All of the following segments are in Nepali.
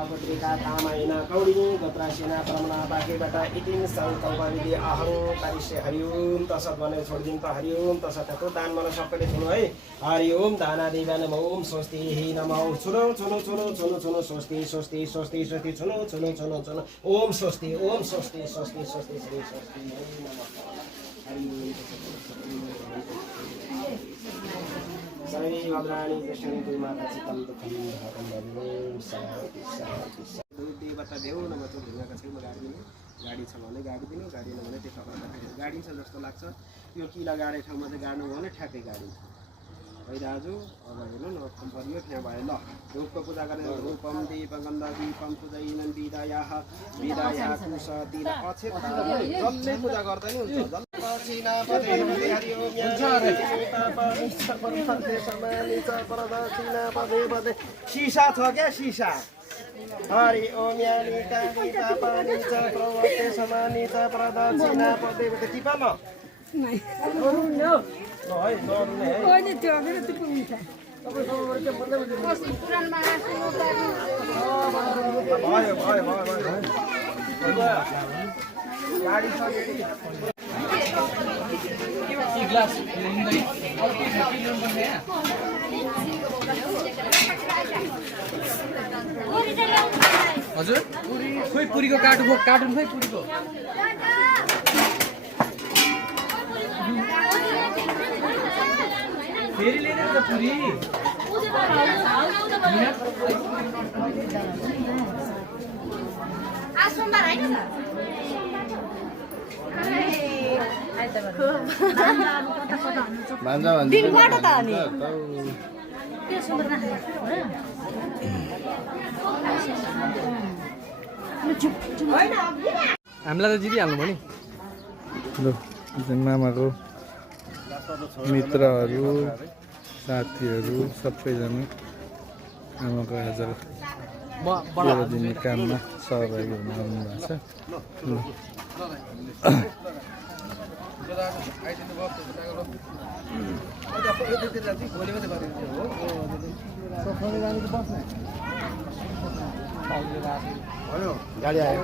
पत्रिका तामायिन कौडी गोत्रासिना प्रमणा पाकेबाट इतिम सङ्कल्पविधि अहं तरिष्य हरि ओम तसत भनेर छोडिदिनु त हरि ओम तसत त्यो दान मन सबैले छुनु है हरि ओम दानादेवी नमः ओम स्वस्ति नमः छुनु छुनु छुनु छुनु छुनु स्वस्ति स्वस्ति स्वस्ति स्वस्ति छुनु छुनु छुनु छुनु ओम स्वस्ति स्वस्ति स्वस्ति श्री स्वस्ति नमः हरि सर्वे भद्राणि पश्यन्तु माता चित्तं दुःखं देवता देऊ नभए चाहिँ ढुङ्गाको छेउमा गाडी दिने गाडी छ भने गाडी दिने गाडी नभने त्यो ठक्कर गाडी छ जस्तो लाग्छ यो किला गाडे ठाउँमा चाहिँ गाड्नु भयो भने ठ्याक्कै गाडी है दाजु अब हेर्नु न कम्पनी त्यहाँ भयो ल धूपको पूजा गर्ने धूपम दीपगन्ध दीपम पूजयिनन् विदायाः विदाया कुशतिर अक्षेप जसले पूजा गर्दा नि हुन्छ दक्षिणा पदे पदे हरि ओम शीशा छ क्या शीशा हरि ओम यानि कानि पानी च प्रवर्ते समानि च प्रदक्षिणा पदे पदे टिपा ल नहीं नो है नरुने है कोही नि त्यो मेरो त्यो हुन्छ भयो गाडी छ ग्लास हजुर खोइ पुरीको कार्टुन खोइ पुरीको फेरि लिएर त पुरी आज सोमबार हैन त दिनबाट त अनि त्यो सोमबार हामीलाई त जितिहाल्नु भयो नि मामाको मित्रहरू साथीहरू सबैजना आमाको आज तेह्र दिने काममा सहभागी हुन आउनुभएको छ गाडी आयो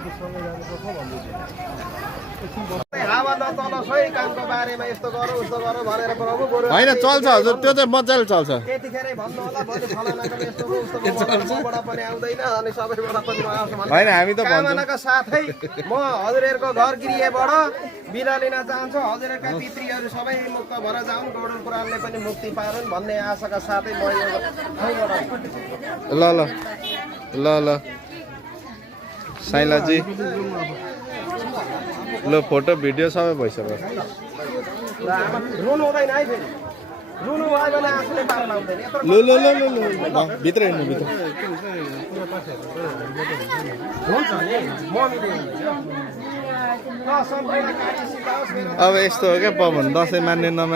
हावा नचल सोही कामको बारेमा यस्तो गरौँ उस्तो गरौँ भनेर प्रभु बरु होइन चल्छ हजुर त्यो चाहिँ मजाले चल्छ त्यतिखेरै भन्नु होला भोलि फलानाको यस्तो उस्तो बाट पनि आउँदैन अनि सबैबाट पनि आउँछ होइन हामी त कामनाका साथै म हजुरहरूको घर गृहबाट बिदा लिन चाहन्छु हजुरहरूका पितृहरू सबै मुक्त भएर जाउन् गौडन पुराणले पनि मुक्ति पारुन् भन्ने आशाका साथै म यो ठाउँबाट ल साइलाजी ल फोटो भिडियो सबै भइसक्यो रुनु हुँदैन है फेरि रुनु भयो भने आफूले पार लाउँदैन ल भित्र हिँड्नु भित्र हुन्छ नि म मिल्दैन अब यस्तो हो क्या पवन दसैँ मान्ने नमान्ने